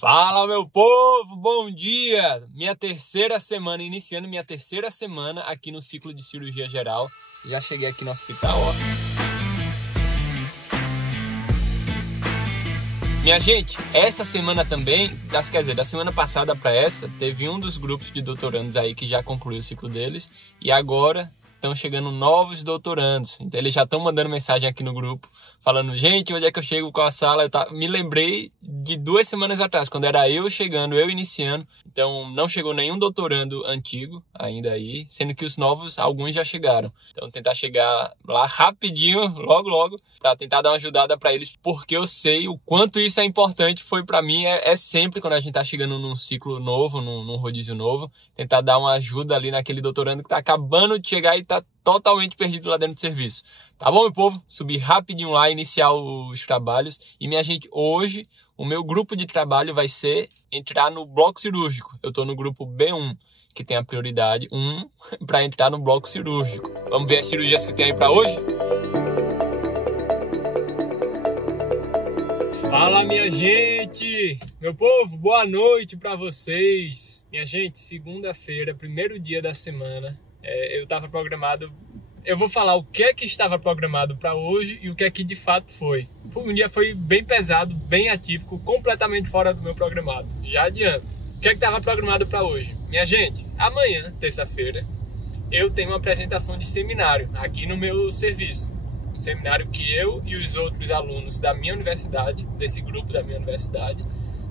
Fala, meu povo, bom dia! Iniciando minha terceira semana aqui no ciclo de cirurgia geral. Já cheguei aqui no hospital, ó. Minha gente, essa semana também, da semana passada para essa, teve um dos grupos de doutorandos aí que já concluiu o ciclo deles e agora estão chegando novos doutorandos. Então eles já estão mandando mensagem aqui no grupo, falando, gente, onde é que eu chego com a sala? Me lembrei de 2 semanas atrás, quando era eu chegando, eu iniciando. Então não chegou nenhum doutorando antigo ainda aí, sendo que os novos, alguns já chegaram. Então tentar chegar lá rapidinho, logo, para tentar dar uma ajudada para eles, porque eu sei o quanto isso é importante. Foi para mim, é sempre quando a gente tá chegando num ciclo novo, num rodízio novo, tentar dar uma ajuda ali naquele doutorando que tá acabando de chegar e tá totalmente perdido lá dentro do serviço. Tá bom, meu povo? Subir rapidinho lá, iniciar os trabalhos. E minha gente, hoje o meu grupo de trabalho vai ser entrar no bloco cirúrgico. Eu tô no grupo B1, que tem a prioridade 1 para entrar no bloco cirúrgico. Vamos ver as cirurgias que tem aí para hoje? Fala, minha gente! Meu povo, boa noite para vocês. Minha gente, segunda-feira, primeiro dia da semana, eu estava programado. Eu vou falar o que é que estava programado para hoje e o que é que de fato foi. Um dia foi bem pesado, bem atípico, completamente fora do meu programado. Já adianto. O que é que estava programado para hoje? Minha gente, amanhã, terça-feira, eu tenho uma apresentação de seminário aqui no meu serviço. Um seminário que eu e os outros alunos da minha universidade, desse grupo da minha universidade,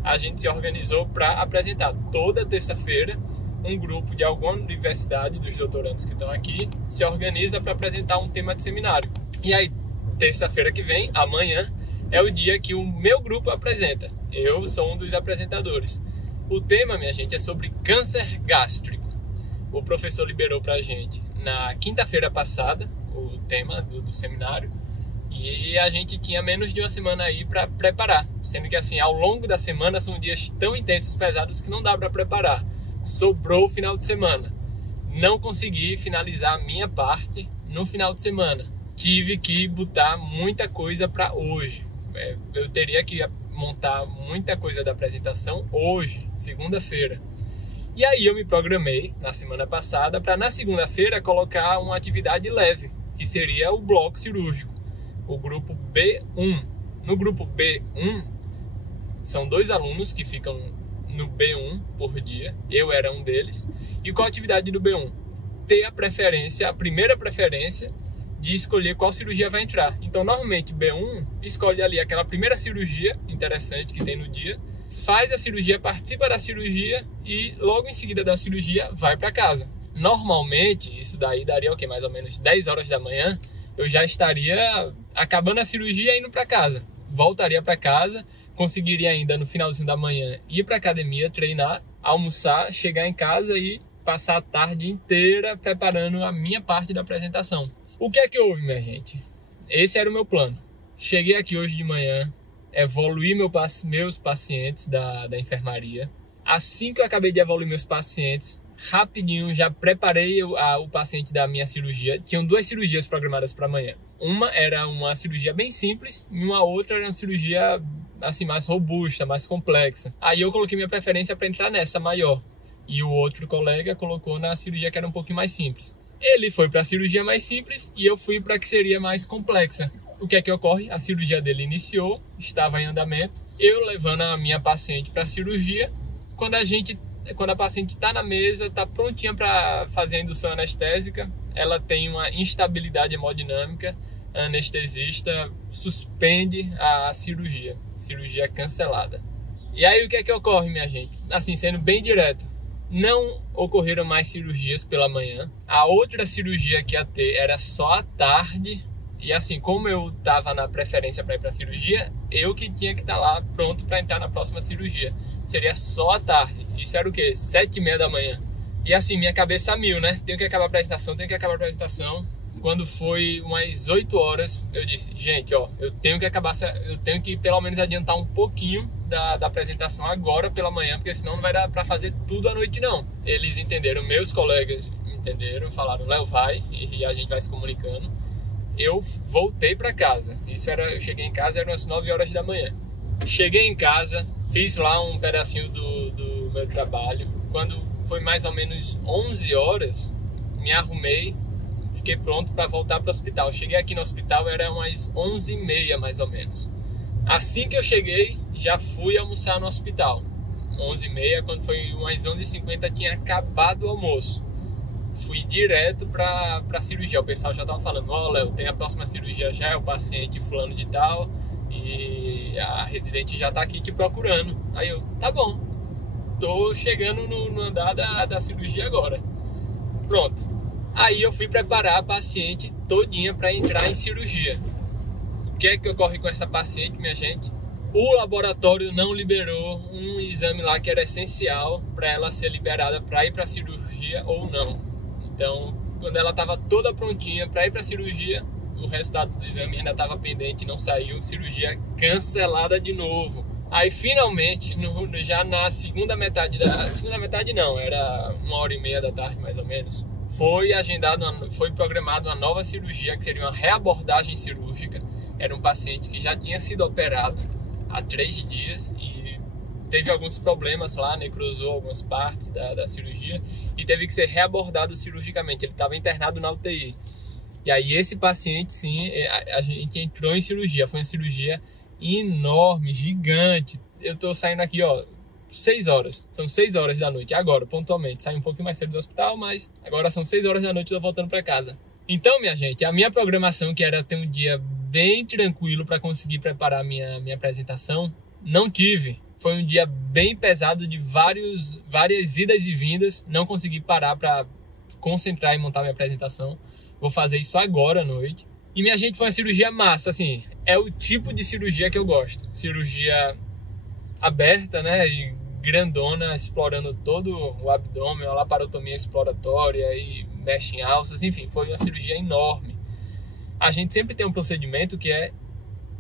a gente se organizou para apresentar toda terça-feira. Um grupo de alguma universidade, dos doutorandos que estão aqui, se organiza para apresentar um tema de seminário. E aí, terça-feira que vem, amanhã, é o dia que o meu grupo apresenta. Eu sou um dos apresentadores. O tema, minha gente, é sobre câncer gástrico. O professor liberou para a gente na quinta-feira passada o tema do seminário e a gente tinha menos de uma semana aí para preparar. Sendo que assim, ao longo da semana são dias tão intensos, pesados que não dá para preparar. Sobrou o final de semana. Não consegui finalizar a minha parte no final de semana. Tive que botar muita coisa para hoje. Eu teria que montar muita coisa da apresentação hoje, segunda-feira. E aí eu me programei na semana passada para na segunda-feira colocar uma atividade leve, que seria o bloco cirúrgico, o grupo B1. No grupo B1, são 2 alunos que ficam no B1 por dia, eu era um deles. E qual a atividade do B1? Ter a primeira preferência de escolher qual cirurgia vai entrar. Então, normalmente, B1 escolhe ali aquela primeira cirurgia interessante que tem no dia, faz a cirurgia, participa da cirurgia e logo em seguida da cirurgia vai para casa. Normalmente, isso daí daria o quê? Mais ou menos 10 horas da manhã, eu já estaria acabando a cirurgia e indo para casa. Voltaria para casa, conseguiria ainda no finalzinho da manhã ir para academia, treinar, almoçar, chegar em casa e passar a tarde inteira preparando a minha parte da apresentação. O que é que houve, minha gente? Esse era o meu plano. Cheguei aqui hoje de manhã, evoluí meus pacientes da enfermaria. Assim que eu acabei de evoluir meus pacientes, rapidinho já preparei o paciente da minha cirurgia. Tinham 2 cirurgias programadas para amanhã. Uma era uma cirurgia bem simples e uma outra era uma cirurgia assim, mais robusta, mais complexa. Aí eu coloquei minha preferência para entrar nessa maior. E o outro colega colocou na cirurgia que era um pouquinho mais simples. Ele foi para a cirurgia mais simples e eu fui para a que seria mais complexa. O que é que ocorre? A cirurgia dele iniciou, estava em andamento. Eu levando a minha paciente para a cirurgia. Quando a paciente está na mesa, está prontinha para fazer a indução anestésica, ela tem uma instabilidade hemodinâmica, a anestesista suspende a cirurgia cancelada. E aí o que é que ocorre, minha gente? Assim, sendo bem direto, não ocorreram mais cirurgias pela manhã. A outra cirurgia que ia ter era só à tarde. E assim, como eu estava na preferência para ir para a cirurgia, eu que tinha que estar lá pronto para entrar na próxima cirurgia. Seria só à tarde. Isso era o quê? 7h30 da manhã. E assim, minha cabeça a mil, né? Tenho que acabar a apresentação. Quando foi umas 8 horas, eu disse, gente, ó, eu tenho que pelo menos adiantar um pouquinho da apresentação agora pela manhã, porque senão não vai dar para fazer tudo à noite, não. Eles entenderam, meus colegas entenderam, falaram, Léo, vai, e a gente vai se comunicando. Eu voltei para casa. Eu cheguei em casa, eram as 9 horas da manhã. Cheguei em casa, Fiz lá um pedacinho do meu trabalho. Quando foi mais ou menos 11 horas, me arrumei, fiquei pronto para voltar para o hospital. Cheguei aqui no hospital, era umas 11h30 mais ou menos. Assim que eu cheguei, já fui almoçar no hospital. 11h30, quando foi umas 11h50, tinha acabado o almoço. Fui direto para a cirurgia. O pessoal já estava falando: ó, Léo, tem a próxima cirurgia já, é o paciente fulano de tal, e a residente já tá aqui te procurando. Aí eu, tá bom, tô chegando no andar da cirurgia agora. Pronto. Aí eu fui preparar a paciente todinha para entrar em cirurgia. O que é que ocorre com essa paciente, minha gente? O laboratório não liberou um exame lá que era essencial para ela ser liberada para ir para a cirurgia ou não. Então, quando ela estava toda prontinha para ir para a cirurgia, o resultado do exame ainda estava pendente, não saiu, cirurgia cancelada de novo. Aí, finalmente, já na segunda metade não, era 1h30 da tarde mais ou menos, foi programada uma nova cirurgia, que seria uma reabordagem cirúrgica. Era um paciente que já tinha sido operado há 3 dias e teve alguns problemas lá, necrosou algumas partes da cirurgia e teve que ser reabordado cirurgicamente. Ele estava internado na UTI. E aí esse paciente, sim, a gente entrou em cirurgia. Foi uma cirurgia enorme, gigante. Eu tô saindo aqui, ó, 6 horas. São 6 horas da noite, agora, pontualmente. Saí um pouquinho mais cedo do hospital, mas agora são 6 horas da noite e tô voltando para casa. Então, minha gente, a minha programação, que era ter um dia bem tranquilo para conseguir preparar minha apresentação, não tive. Foi um dia bem pesado de várias idas e vindas. Não consegui parar para concentrar e montar minha apresentação. Vou fazer isso agora à noite. E, minha gente, foi uma cirurgia massa, assim. É o tipo de cirurgia que eu gosto. Cirurgia aberta, né? E grandona, explorando todo o abdômen, uma laparotomia exploratória e mexe em alças. Enfim, foi uma cirurgia enorme. A gente sempre tem um procedimento que é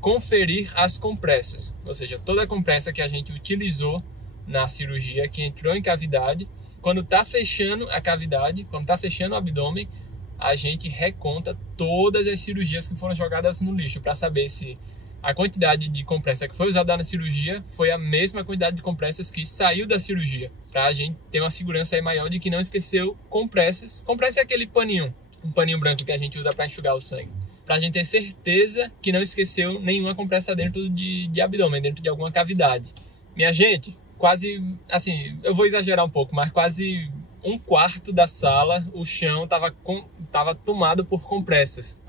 conferir as compressas, ou seja, toda a compressa que a gente utilizou na cirurgia, que entrou em cavidade, quando está fechando a cavidade, quando está fechando o abdômen, a gente reconta todas as cirurgias que foram jogadas no lixo para saber se a quantidade de compressa que foi usada na cirurgia foi a mesma quantidade de compressas que saiu da cirurgia, para a gente ter uma segurança aí maior de que não esqueceu compressas. Compressa é aquele paninho, um paninho branco que a gente usa para enxugar o sangue, para a gente ter certeza que não esqueceu nenhuma compressa dentro de abdômen, dentro de alguma cavidade. Minha gente, quase, assim, eu vou exagerar um pouco, mas quase 1/4 da sala, o chão estava tomado por compressas.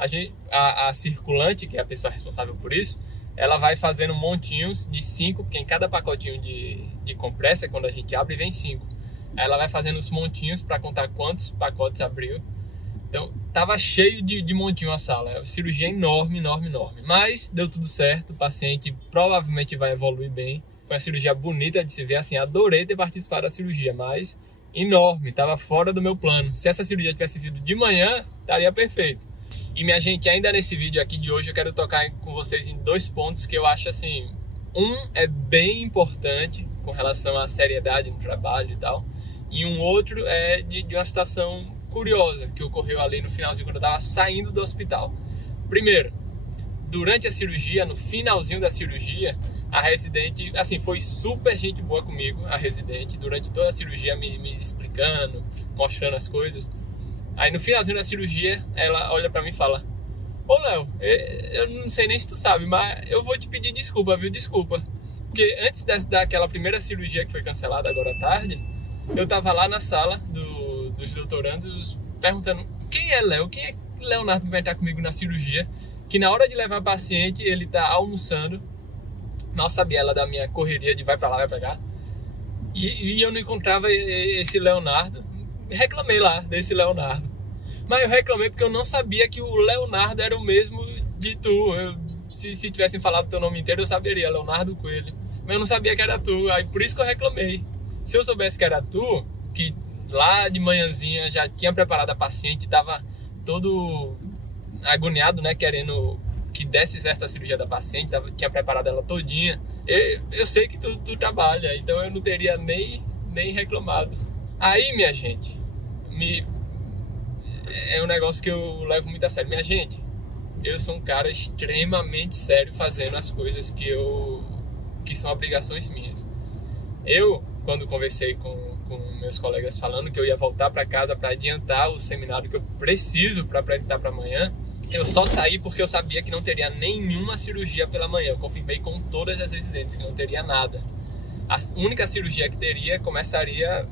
A circulante, que é a pessoa responsável por isso, ela vai fazendo montinhos de 5, porque em cada pacotinho de compressa, quando a gente abre, vem 5. Aí ela vai fazendo os montinhos para contar quantos pacotes abriu. Então, tava cheio de montinho a sala. Cirurgia enorme, enorme, enorme. Mas deu tudo certo, o paciente provavelmente vai evoluir bem. Foi uma cirurgia bonita de se ver, assim, adorei ter participado da cirurgia, mas enorme, tava fora do meu plano. Se essa cirurgia tivesse sido de manhã, estaria perfeito. E, minha gente, ainda nesse vídeo aqui de hoje, eu quero tocar com vocês em 2 pontos que eu acho, assim, um é bem importante com relação à seriedade no trabalho e tal, e um outro é de uma situação curiosa que ocorreu ali no finalzinho, quando eu estava saindo do hospital. Primeiro, durante a cirurgia, no finalzinho da cirurgia, a residente, assim, foi super gente boa comigo, a residente, durante toda a cirurgia me explicando, mostrando as coisas. Aí no finalzinho da cirurgia, ela olha pra mim e fala: ô Léo, eu não sei nem se tu sabe, mas eu vou te pedir desculpa, viu? Desculpa. Porque antes daquela primeira cirurgia que foi cancelada agora à tarde, eu tava lá na sala dos doutorandos perguntando: quem é Léo? Quem é Leonardo que vai entrar comigo na cirurgia? Que na hora de levar o paciente, ele tá almoçando. Mal sabia ela da minha correria de vai pra lá, vai pra cá. E eu não encontrava esse Leonardo. Reclamei lá desse Leonardo. Mas eu reclamei porque eu não sabia que o Leonardo era o mesmo de tu. Se tivessem falado teu nome inteiro, eu saberia, Leonardo Coelho. Mas eu não sabia que era tu, aí por isso que eu reclamei. Se eu soubesse que era tu, que lá de manhãzinha já tinha preparado a paciente, tava todo agoniado, né, querendo que desse certo a cirurgia da paciente, tinha preparado ela todinha. Eu sei que tu trabalha, então eu não teria nem reclamado. Aí, minha gente, é um negócio que eu levo muito a sério. Minha gente, eu sou um cara extremamente sério fazendo as coisas que são obrigações minhas. Eu, quando conversei com meus colegas falando que eu ia voltar para casa para adiantar o seminário que eu preciso para apresentar para amanhã, eu só saí porque eu sabia que não teria nenhuma cirurgia pela manhã. Eu confirmei com todas as residentes que não teria nada. A única cirurgia que teria começaria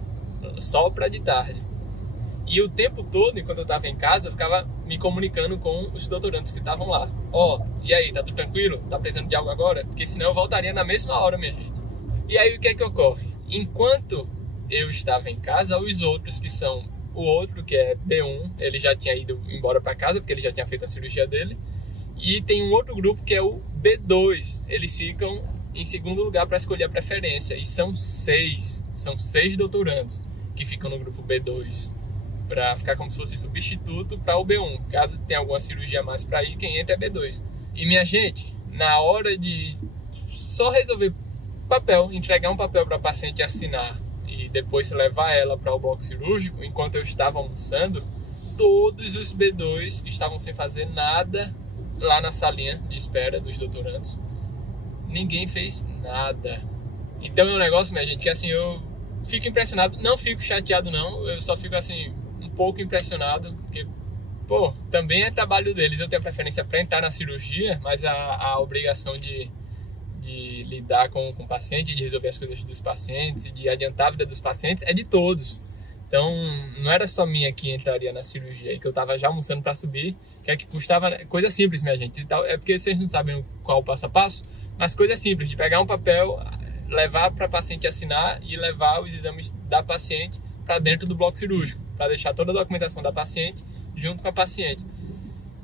só para de tarde. E o tempo todo, enquanto eu estava em casa, eu ficava me comunicando com os doutorandos que estavam lá. E aí, tá tudo tranquilo? Tá precisando de algo agora? Porque senão eu voltaria na mesma hora, minha gente. E aí, o que é que ocorre? Enquanto eu estava em casa, os outros, que são o outro, que é B1, ele já tinha ido embora para casa, porque ele já tinha feito a cirurgia dele. E tem um outro grupo, que é o B2. Eles ficam em segundo lugar para escolher a preferência. E são seis doutorandos que ficam no grupo B2. Para ficar como se fosse substituto para o B1. Caso tenha alguma cirurgia a mais para ir, quem entra é B2. E minha gente, na hora de só resolver papel, entregar um papel para a paciente assinar e depois levar ela para o bloco cirúrgico, enquanto eu estava almoçando, todos os B2 estavam sem fazer nada lá na salinha de espera dos doutorandos. Ninguém fez nada. Então é um negócio, minha gente, que assim, eu fico impressionado. Não fico chateado não, eu só fico assim um pouco impressionado, porque, também é trabalho deles. Eu tenho preferência para entrar na cirurgia, mas a obrigação de lidar com o paciente, de resolver as coisas dos pacientes e de adiantar a vida dos pacientes é de todos. Então, não era só minha que entraria na cirurgia, e que eu estava já almoçando para subir, que é que custava, coisa simples, minha gente. É porque vocês não sabem qual o passo a passo, mas coisa simples, de pegar um papel, levar para a paciente assinar e levar os exames da paciente para dentro do bloco cirúrgico, para deixar toda a documentação da paciente junto com a paciente.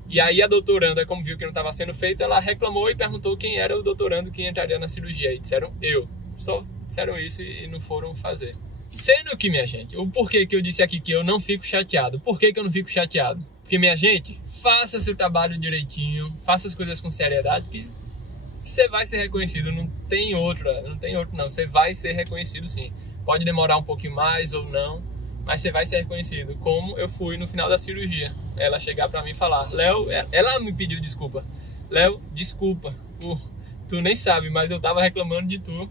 E aí a doutoranda, como viu que não estava sendo feito, ela reclamou e perguntou quem era o doutorando que entraria na cirurgia. E disseram eu. Só disseram isso e não foram fazer. Sendo que, minha gente, o porquê que eu disse aqui que eu não fico chateado. Por que eu não fico chateado? Porque, minha gente, faça seu trabalho direitinho, faça as coisas com seriedade, que você vai ser reconhecido. Não tem outro não. Você vai ser reconhecido sim. Pode demorar um pouquinho mais ou não, mas você vai ser reconhecido, como eu fui no final da cirurgia. Ela chegar pra mim e falar, Léo, ela me pediu desculpa. Léo, desculpa, tu nem sabe, mas eu tava reclamando de tu.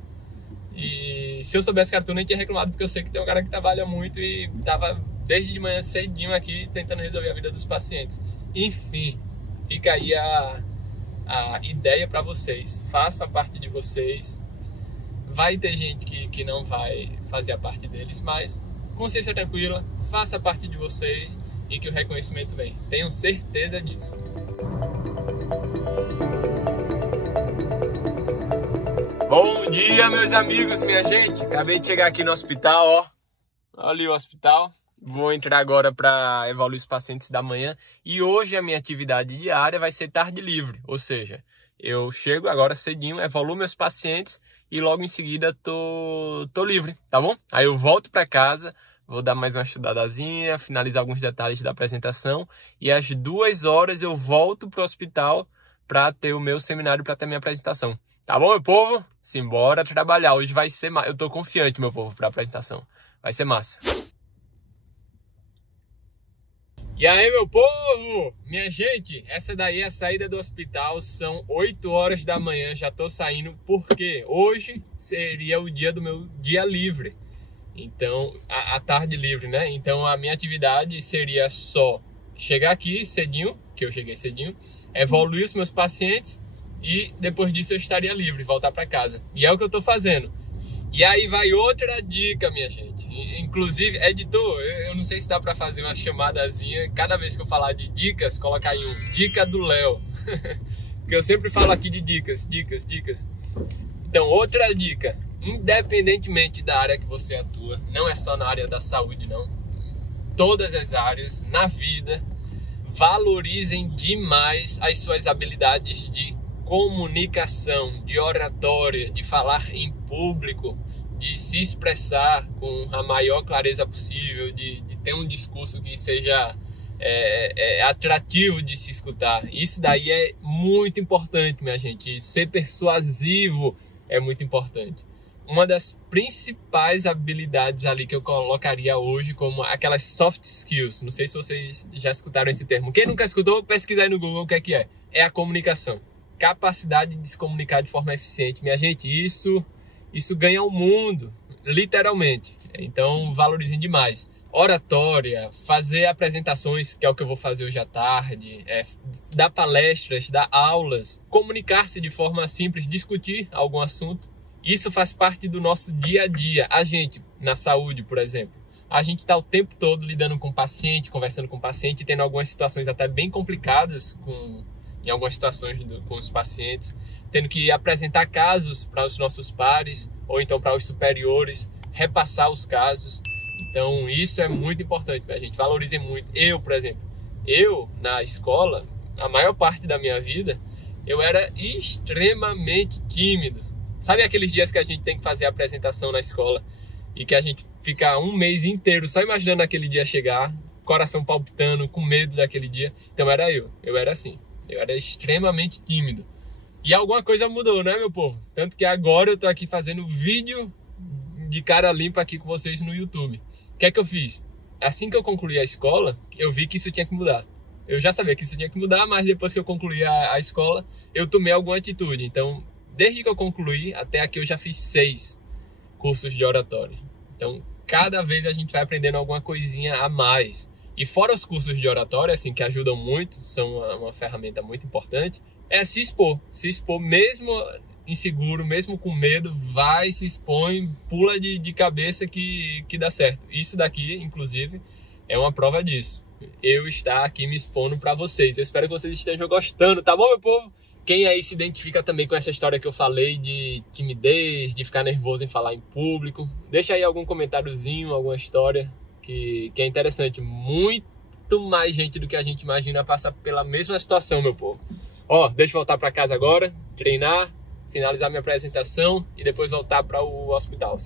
E se eu soubesse, cara, tu nem tinha reclamado, porque eu sei que tem um cara que trabalha muito e tava desde de manhã cedinho aqui tentando resolver a vida dos pacientes. Enfim, fica aí a ideia pra vocês. Façam a parte de vocês. Vai ter gente que não vai fazer a parte deles, mas consciência tranquila, faça a parte de vocês e que o reconhecimento vem. Tenham certeza disso. Bom dia, meus amigos, minha gente. Acabei de chegar aqui no hospital, ó. Olha ali o hospital. Vou entrar agora para evoluir os pacientes da manhã. E hoje a minha atividade diária vai ser tarde livre. Ou seja, eu chego agora cedinho, evoluo meus pacientes e logo em seguida tô livre, tá bom? Aí eu volto para casa, vou dar mais uma estudadazinha, finalizar alguns detalhes da apresentação. E às 2 horas eu volto pro hospital para ter o meu seminário, para ter minha apresentação. Tá bom, meu povo? Simbora trabalhar. Hoje vai ser massa. Eu tô confiante, meu povo, para a apresentação. Vai ser massa. E aí, meu povo? Minha gente, essa daí é a saída do hospital. São 8 horas da manhã. Já tô saindo porque hoje seria o dia do meu dia livre. Então, a tarde livre, né? Então, a minha atividade seria só chegar aqui cedinho, que eu cheguei cedinho, evoluir os meus pacientes e depois disso eu estaria livre, voltar para casa. E é o que eu tô fazendo. E aí vai outra dica, minha gente. Inclusive, editor, eu não sei se dá para fazer uma chamadazinha. Cada vez que eu falar de dicas, coloca aí um dica do Léo. Porque eu sempre falo aqui de dicas. Então, outra dica. Independentemente da área que você atua, não é só na área da saúde, não. Todas as áreas, na vida, valorizem demais as suas habilidades de comunicação, de oratória, de falar em público, de se expressar com a maior clareza possível, de ter um discurso que seja atrativo de se escutar. Isso daí é muito importante, minha gente. Ser persuasivo é muito importante. Uma das principais habilidades ali que eu colocaria hoje como aquelas soft skills. Não sei se vocês já escutaram esse termo. Quem nunca escutou, pesquisa aí no Google o que é. É a comunicação. Capacidade de se comunicar de forma eficiente. Minha gente, isso ganha o mundo. literalmente. Então valorizem demais. Oratória, fazer apresentações, que é o que eu vou fazer hoje à tarde, dar palestras, dar aulas, comunicar-se de forma simples, discutir algum assunto. Isso faz parte do nosso dia a dia. A gente, na saúde, por exemplo, a gente está o tempo todo lidando com o paciente, conversando com o paciente, tendo algumas situações até bem complicadas em algumas situações com os pacientes, tendo que apresentar casos para os nossos pares ou então para os superiores, repassar os casos. Então isso é muito importante, a gente valoriza muito. Eu, por exemplo, na escola, a maior parte da minha vida, eu era extremamente tímido. Sabe aqueles dias que a gente tem que fazer a apresentação na escola e que a gente fica um mês inteiro só imaginando aquele dia chegar, coração palpitando, com medo daquele dia? Então eu era assim, eu era extremamente tímido. E alguma coisa mudou, né, meu povo? Tanto que agora eu tô aqui fazendo vídeo de cara limpa aqui com vocês no YouTube. O que é que eu fiz? Assim que eu concluí a escola, eu vi que isso tinha que mudar. Eu já sabia que isso tinha que mudar, mas depois que eu concluí a escola, eu tomei alguma atitude. Então, desde que eu concluí, até aqui eu já fiz 6 cursos de oratória. Então, cada vez a gente vai aprendendo alguma coisinha a mais. E fora os cursos de oratória, assim, que ajudam muito, são uma ferramenta muito importante, é se expor. Se expor mesmo inseguro, mesmo com medo, vai, se expõe, pula de cabeça que dá certo. Isso daqui, inclusive, é uma prova disso. Eu estar aqui me expondo para vocês. Eu espero que vocês estejam gostando, tá bom, meu povo? Quem aí se identifica também com essa história que eu falei de timidez, de ficar nervoso em falar em público, deixa aí algum comentáriozinho, alguma história que é interessante. Muito mais gente do que a gente imagina passa pela mesma situação, meu povo. Ó, deixa eu voltar para casa agora, treinar, finalizar minha apresentação e depois voltar para o hospital.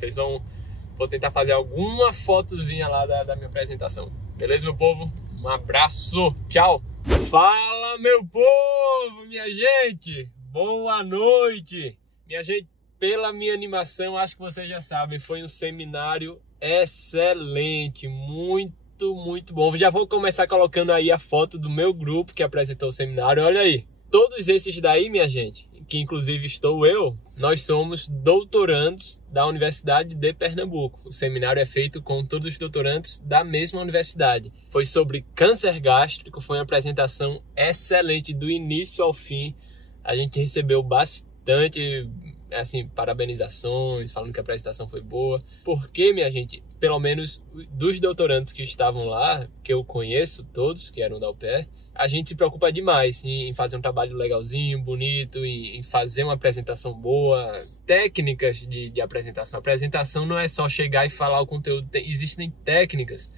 Vou tentar fazer alguma fotozinha lá da minha apresentação. Beleza, meu povo? Um abraço, tchau! Fala, meu povo, minha gente! Boa noite! Minha gente, pela minha animação, acho que vocês já sabem, foi um seminário excelente, muito, muito bom. Já vou começar colocando aí a foto do meu grupo que apresentou o seminário, olha aí. Todos esses daí, minha gente, que inclusive estou eu, nós somos doutorandos da Universidade de Pernambuco. O seminário é feito com todos os doutorandos da mesma universidade. Foi sobre câncer gástrico, foi uma apresentação excelente do início ao fim. A gente recebeu bastante, assim, parabenizações, falando que a apresentação foi boa. Porque, minha gente, pelo menos dos doutorandos que estavam lá, que eu conheço todos, que eram da UPE, a gente se preocupa demais em fazer um trabalho legalzinho, bonito, em fazer uma apresentação boa, técnicas de apresentação. A apresentação não é só chegar e falar o conteúdo, existem técnicas.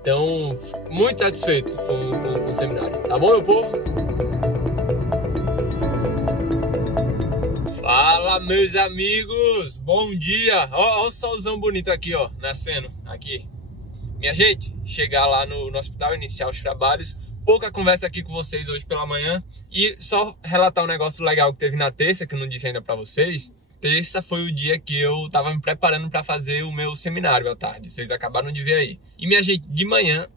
Então, muito satisfeito com o seminário. Tá bom, meu povo? Fala, meus amigos! Bom dia! Ó o solzão bonito aqui, ó, nascendo aqui. Minha gente, chegar lá no hospital, iniciar os trabalhos. Pouca conversa aqui com vocês hoje pela manhã. E só relatar um negócio legal que teve na terça, que eu não disse ainda pra vocês. Terça foi o dia que eu tava me preparando pra fazer o meu seminário à tarde. Vocês acabaram de ver aí. E, minha gente, de manhã,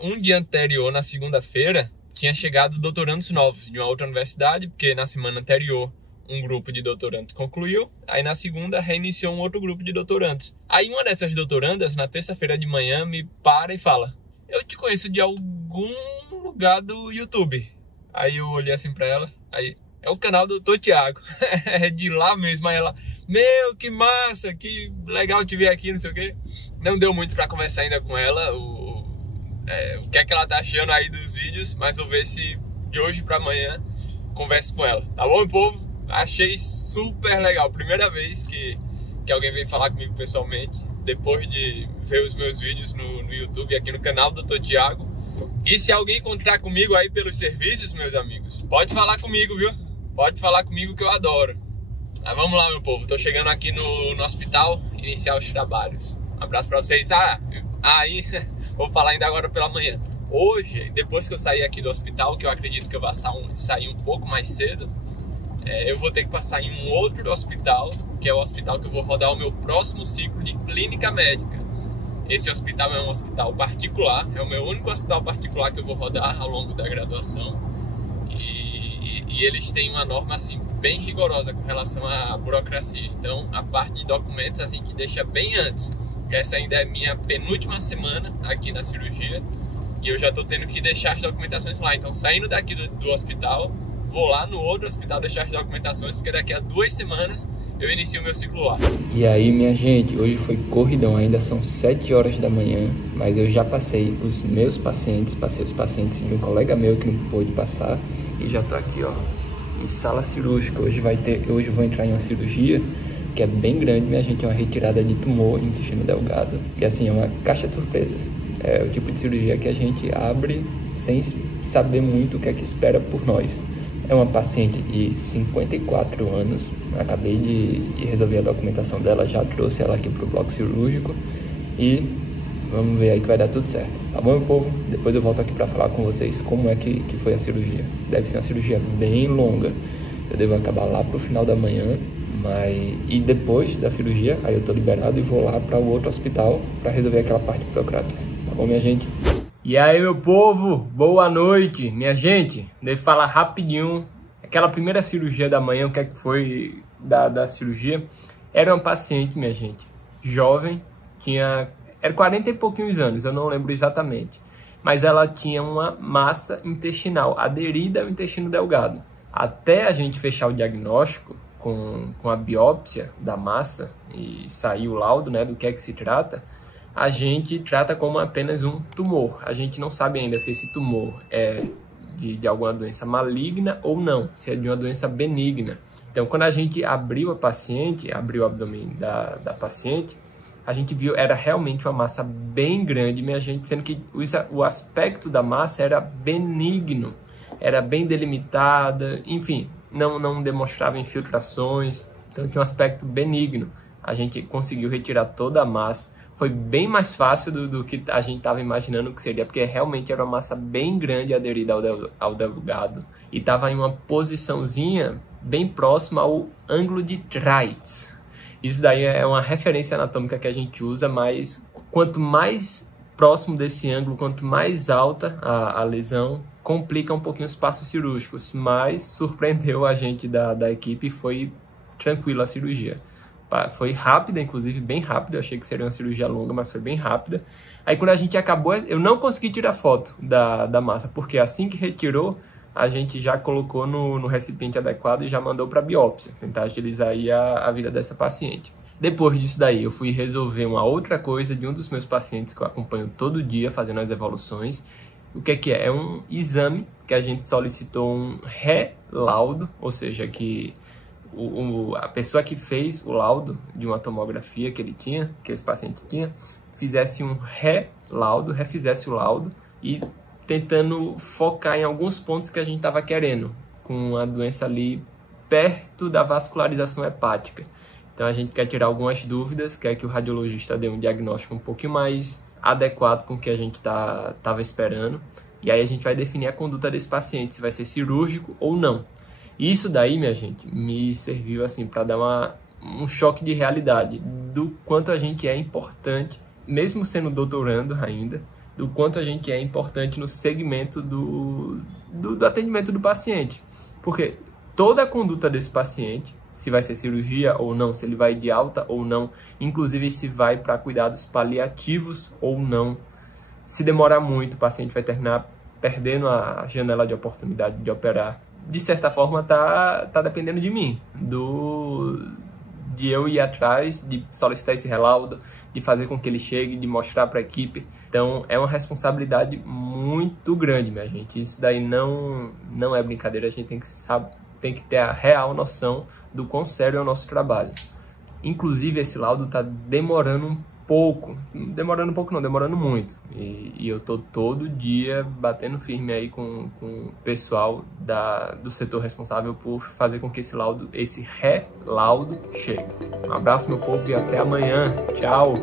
um dia anterior, na segunda-feira, tinha chegado doutorandos novos de uma outra universidade, porque na semana anterior um grupo de doutorandos concluiu. Aí na segunda reiniciou um outro grupo de doutorandos. Aí uma dessas doutorandas, na terça-feira de manhã, me para e fala: eu te conheço de algum lugar do YouTube. Aí eu olhei assim pra ela, aí é o canal do Dr. Tiago. É de lá mesmo. Aí ela: meu, que massa, que legal te ver aqui, não sei o quê. Não deu muito pra conversar ainda com ela, o que é que ela tá achando aí dos vídeos, mas vou ver se de hoje pra amanhã converso com ela. Tá bom, meu povo? Achei super legal. Primeira vez que alguém veio falar comigo pessoalmente, depois de ver os meus vídeos no YouTube, aqui no canal do Dr. Tiago. E se alguém encontrar comigo aí pelos serviços, meus amigos, pode falar comigo, viu? Pode falar comigo que eu adoro. Mas vamos lá, meu povo. Tô chegando aqui no hospital, iniciar os trabalhos. Um abraço pra vocês. Aí, vou falar ainda agora pela manhã. Hoje, depois que eu sair aqui do hospital, que eu acredito que eu vou sair um pouco mais cedo, eu vou ter que passar em um outro hospital, que é o hospital que eu vou rodar o meu próximo ciclo de clínica médica. Esse hospital é um hospital particular, é o meu único hospital particular que eu vou rodar ao longo da graduação. E eles têm uma norma assim bem rigorosa com relação à burocracia. Então, a parte de documentos a gente deixa bem antes. Essa ainda é minha penúltima semana aqui na cirurgia e eu já estou tendo que deixar as documentações lá. Então, saindo daqui do hospital, vou lá no outro hospital deixar as documentações, porque daqui a 2 semanas eu inicio o meu ciclo lá. E aí, minha gente, hoje foi corridão, ainda são 7 horas da manhã, mas eu já passei os meus pacientes, passei os pacientes de um colega meu que não pôde passar e já tô aqui, ó, em sala cirúrgica. Hoje eu vou entrar em uma cirurgia que é bem grande, minha gente, é uma retirada de tumor em intestino delgado. E assim, é uma caixa de surpresas. É o tipo de cirurgia que a gente abre sem saber muito o que é que espera por nós. É uma paciente de 54 anos, acabei de resolver a documentação dela, já trouxe ela aqui para o bloco cirúrgico e vamos ver aí que vai dar tudo certo. Tá bom, meu povo? Depois eu volto aqui para falar com vocês como é que foi a cirurgia. Deve ser uma cirurgia bem longa, eu devo acabar lá pro final da manhã, e depois da cirurgia, aí eu tô liberado e vou lá para o outro hospital para resolver aquela parte burocrática. Tá bom, minha gente? E aí, meu povo, boa noite. Minha gente, devo falar rapidinho. Aquela primeira cirurgia da manhã, o que é que foi da cirurgia? Era uma paciente, minha gente, jovem, era 40 e pouquinhos anos, eu não lembro exatamente. Mas ela tinha uma massa intestinal aderida ao intestino delgado. Até a gente fechar o diagnóstico com a biópsia da massa e sair o laudo, né, do que é que se trata, a gente trata como apenas um tumor. A gente não sabe ainda se esse tumor é de alguma doença maligna ou não, se é de uma doença benigna. Então, quando a gente abriu a paciente, abriu o abdômen da paciente, a gente viu, era realmente uma massa bem grande, minha gente, sendo que o aspecto da massa era benigno, era bem delimitada, enfim, não demonstrava infiltrações, então tinha um aspecto benigno. A gente conseguiu retirar toda a massa. Foi bem mais fácil do que a gente estava imaginando que seria, porque realmente era uma massa bem grande aderida ao delgado e estava em uma posiçãozinha bem próxima ao ângulo de Treitz. Isso daí é uma referência anatômica que a gente usa, mas quanto mais próximo desse ângulo, quanto mais alta a lesão, complica um pouquinho os passos cirúrgicos, mas surpreendeu a gente da equipe e foi tranquila a cirurgia. Foi rápida, inclusive, bem rápida. Eu achei que seria uma cirurgia longa, mas foi bem rápida. Aí quando a gente acabou, eu não consegui tirar foto da massa, porque assim que retirou, a gente já colocou no recipiente adequado e já mandou para biópsia, tentar agilizar aí a vida dessa paciente. Depois disso daí, eu fui resolver uma outra coisa de um dos meus pacientes que eu acompanho todo dia, fazendo as evoluções. O que é? É um exame que a gente solicitou um relaudo, ou seja, que a pessoa que fez o laudo de uma tomografia que esse paciente tinha, fizesse um relaudo, refizesse o laudo e tentando focar em alguns pontos que a gente estava querendo, com a doença ali perto da vascularização hepática. Então a gente quer tirar algumas dúvidas, quer que o radiologista dê um diagnóstico um pouquinho mais adequado com o que a gente estava esperando, e aí a gente vai definir a conduta desse paciente, se vai ser cirúrgico ou não. Isso daí, minha gente, me serviu assim para dar um choque de realidade do quanto a gente é importante, mesmo sendo doutorando ainda, do quanto a gente é importante no segmento do atendimento do paciente. Porque toda a conduta desse paciente, se vai ser cirurgia ou não, se ele vai de alta ou não, inclusive se vai para cuidados paliativos ou não, se demorar muito, o paciente vai terminar perdendo a janela de oportunidade de operar. De certa forma, tá dependendo de mim, de eu ir atrás, de solicitar esse relaudo, de fazer com que ele chegue, de mostrar para a equipe. Então, é uma responsabilidade muito grande, minha gente. Isso daí não é brincadeira, a gente tem que ter a real noção do quão sério é o nosso trabalho. Inclusive, esse laudo está demorando um pouco, demorando muito. E eu tô todo dia batendo firme aí com o pessoal do setor responsável por fazer com que esse relaudo chegue. Um abraço, meu povo, e até amanhã. Tchau!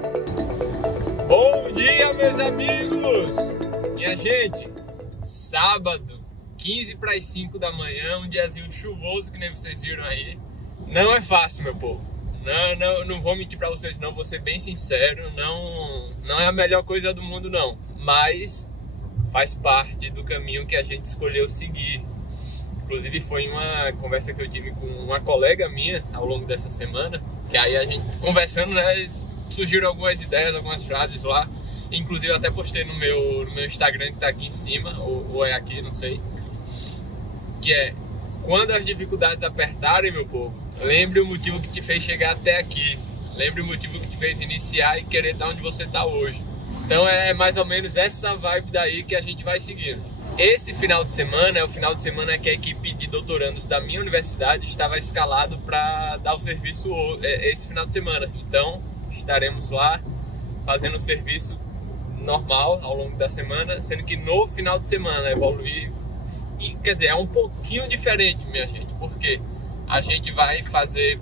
Bom dia, meus amigos! Minha gente, sábado, 15 para as 5 da manhã, um diazinho chuvoso, que nem vocês viram aí. Não é fácil, meu povo. Não vou mentir pra vocês, não, vou ser bem sincero, não é a melhor coisa do mundo, não, mas faz parte do caminho que a gente escolheu seguir. Inclusive foi uma conversa que eu tive com uma colega minha ao longo dessa semana. E aí a gente conversando, né, surgiram algumas ideias, algumas frases lá. Inclusive eu até postei no meu Instagram, que tá aqui em cima, ou é aqui, não sei. Que é: quando as dificuldades apertarem, meu povo, lembre o motivo que te fez chegar até aqui. Lembre o motivo que te fez iniciar e querer estar onde você está hoje. Então é mais ou menos essa vibe daí que a gente vai seguindo. Esse final de semana é o final de semana que a equipe de doutorandos da minha universidade estava escalado para dar o serviço esse final de semana. Então estaremos lá fazendo o serviço normal ao longo da semana, sendo que no final de semana evoluir. E, quer dizer, é um pouquinho diferente, minha gente, porque a gente vai fazer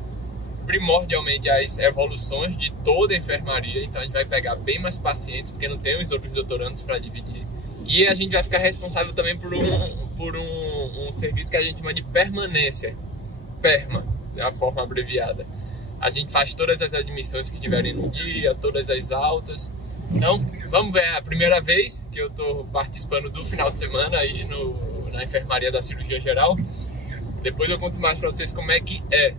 primordialmente as evoluções de toda a enfermaria. Então a gente vai pegar bem mais pacientes, porque não tem os outros doutorandos para dividir. E a gente vai ficar responsável também por um serviço que a gente chama de permanência. PERMA, é a forma abreviada. A gente faz todas as admissões que tiverem no dia, todas as altas. Então, vamos ver, é a primeira vez que eu estou participando do final de semana aí na enfermaria da cirurgia geral. Depois eu conto mais para vocês como é que é.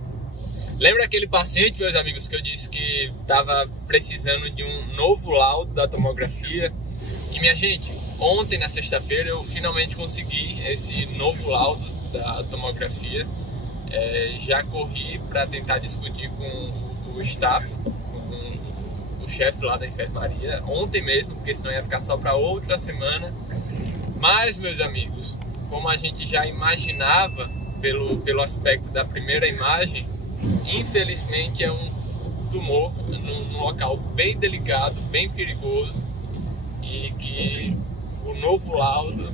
Lembra aquele paciente, meus amigos, que eu disse que estava precisando de um novo laudo da tomografia? E, minha gente, ontem, na sexta-feira, eu finalmente consegui esse novo laudo da tomografia. Já corri para tentar discutir com o staff, com o chefe lá da enfermaria, ontem mesmo, porque senão ia ficar só para outra semana. Mas, meus amigos, como a gente já imaginava pelo aspecto da primeira imagem, infelizmente é um tumor num local bem delicado, bem perigoso, e que o novo laudo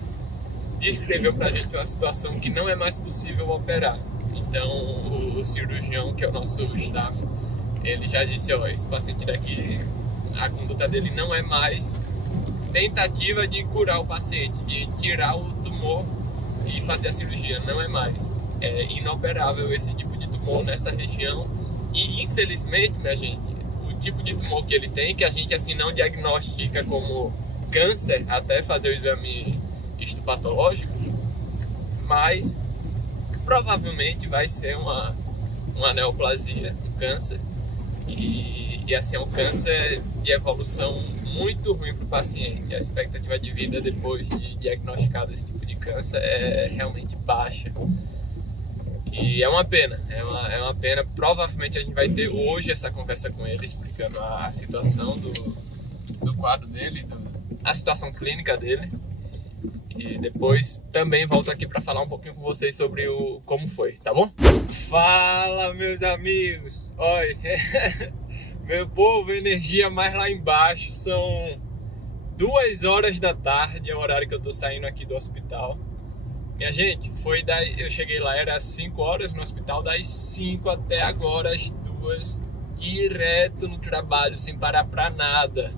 descreveu pra gente uma situação que não é mais possível operar. Então o cirurgião, que é o nosso staff, ele já disse: ó, esse paciente daqui, a conduta dele não é mais tentativa de curar o paciente, de tirar o tumor e fazer a cirurgia, não é mais. É inoperável esse tipo de tumor nessa região. E infelizmente, minha gente, o tipo de tumor que ele tem, que a gente assim não diagnostica como câncer até fazer o exame histopatológico, mas provavelmente vai ser uma neoplasia, um câncer. E assim, é um câncer de evolução muito ruim para o paciente. A expectativa de vida depois de diagnosticado esse tipo de câncer é realmente baixa. E é uma pena, é uma pena. Provavelmente a gente vai ter hoje essa conversa com ele, explicando a situação do quadro dele, a situação clínica dele. E depois também volto aqui para falar um pouquinho com vocês sobre como foi, tá bom? Fala, meus amigos! Olha, meu povo, energia mais lá embaixo. São 2 horas da tarde, é o horário que eu tô saindo aqui do hospital. Minha gente, eu cheguei lá, era às 5 horas no hospital, das 5 até agora às 2, direto no trabalho, sem parar pra nada.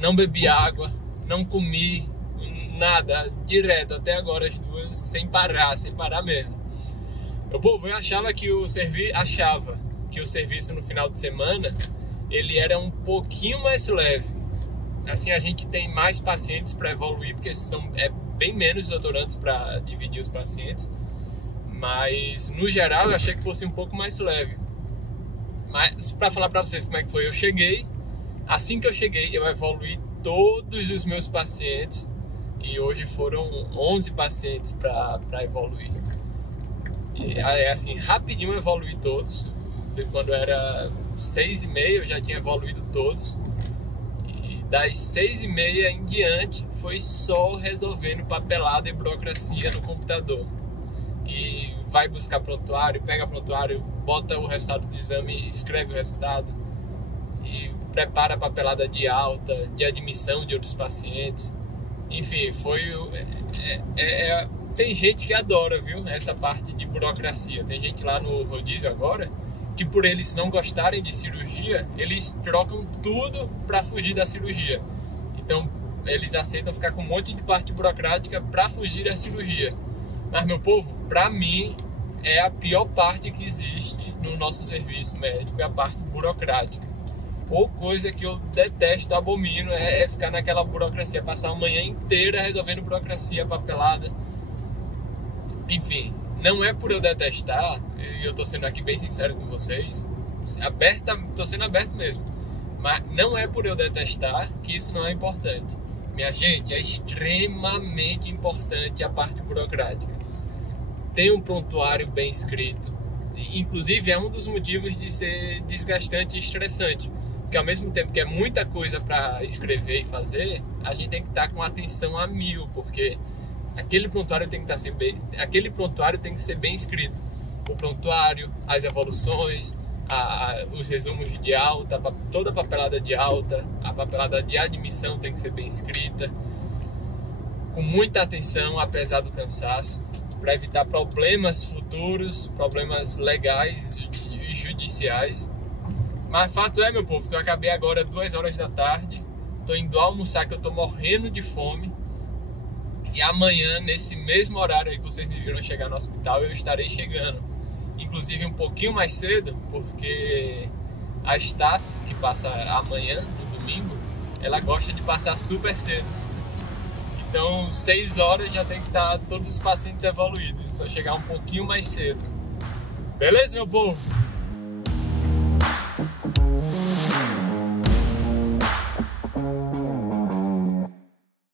Não bebi água, não comi, nada, direto até agora às 2, sem parar mesmo. Meu povo, eu achava que o serviço no final de semana, ele era um pouquinho mais leve. Assim, a gente tem mais pacientes para evoluir, porque é bem menos doutorandos para dividir os pacientes, mas no geral eu achei que fosse um pouco mais leve. Mas para falar para vocês como é que foi, assim que eu cheguei, eu evoluí todos os meus pacientes, e hoje foram 11 pacientes para evoluir. E assim, rapidinho eu evoluí todos. Quando era 6h30 eu já tinha evoluído todos. Das 6h30 em diante foi só resolvendo papelada e burocracia no computador. E vai buscar prontuário, pega prontuário, bota o resultado do exame, escreve o resultado e prepara a papelada de alta, de admissão de outros pacientes. Enfim, tem gente que adora, viu, essa parte de burocracia. Tem gente lá no rodízio agora que, por eles não gostarem de cirurgia, eles trocam tudo para fugir da cirurgia. Então eles aceitam ficar com um monte de parte burocrática para fugir da cirurgia. Mas, meu povo, para mim é a pior parte que existe no nosso serviço médico, é a parte burocrática. Ou coisa que eu detesto, abomino, é ficar naquela burocracia, passar a manhã inteira resolvendo burocracia, papelada. Enfim, não é por eu detestar, e eu tô sendo aqui bem sincero com vocês, tô sendo aberto mesmo, mas não é por eu detestar que isso não é importante. Minha gente, é extremamente importante a parte burocrática. Tem um prontuário bem escrito, inclusive é um dos motivos de ser desgastante e estressante, porque ao mesmo tempo que é muita coisa para escrever e fazer, a gente tem que estar com atenção a 1000, porque aquele prontuário tem que ser bem escrito. O prontuário, as evoluções, os resumos de alta, toda a papelada de alta, a papelada de admissão tem que ser bem escrita, com muita atenção, apesar do cansaço, para evitar problemas futuros, problemas legais e judiciais. Mas fato é, meu povo, que eu acabei agora 2 horas da tarde, tô indo almoçar, que eu tô morrendo de fome. E amanhã, nesse mesmo horário aí que vocês me viram chegar no hospital, eu estarei chegando. Inclusive um pouquinho mais cedo, porque a staff que passa amanhã, no domingo, ela gosta de passar super cedo. Então 6 horas já tem que estar todos os pacientes evoluídos. Então chegar um pouquinho mais cedo. Beleza, meu povo?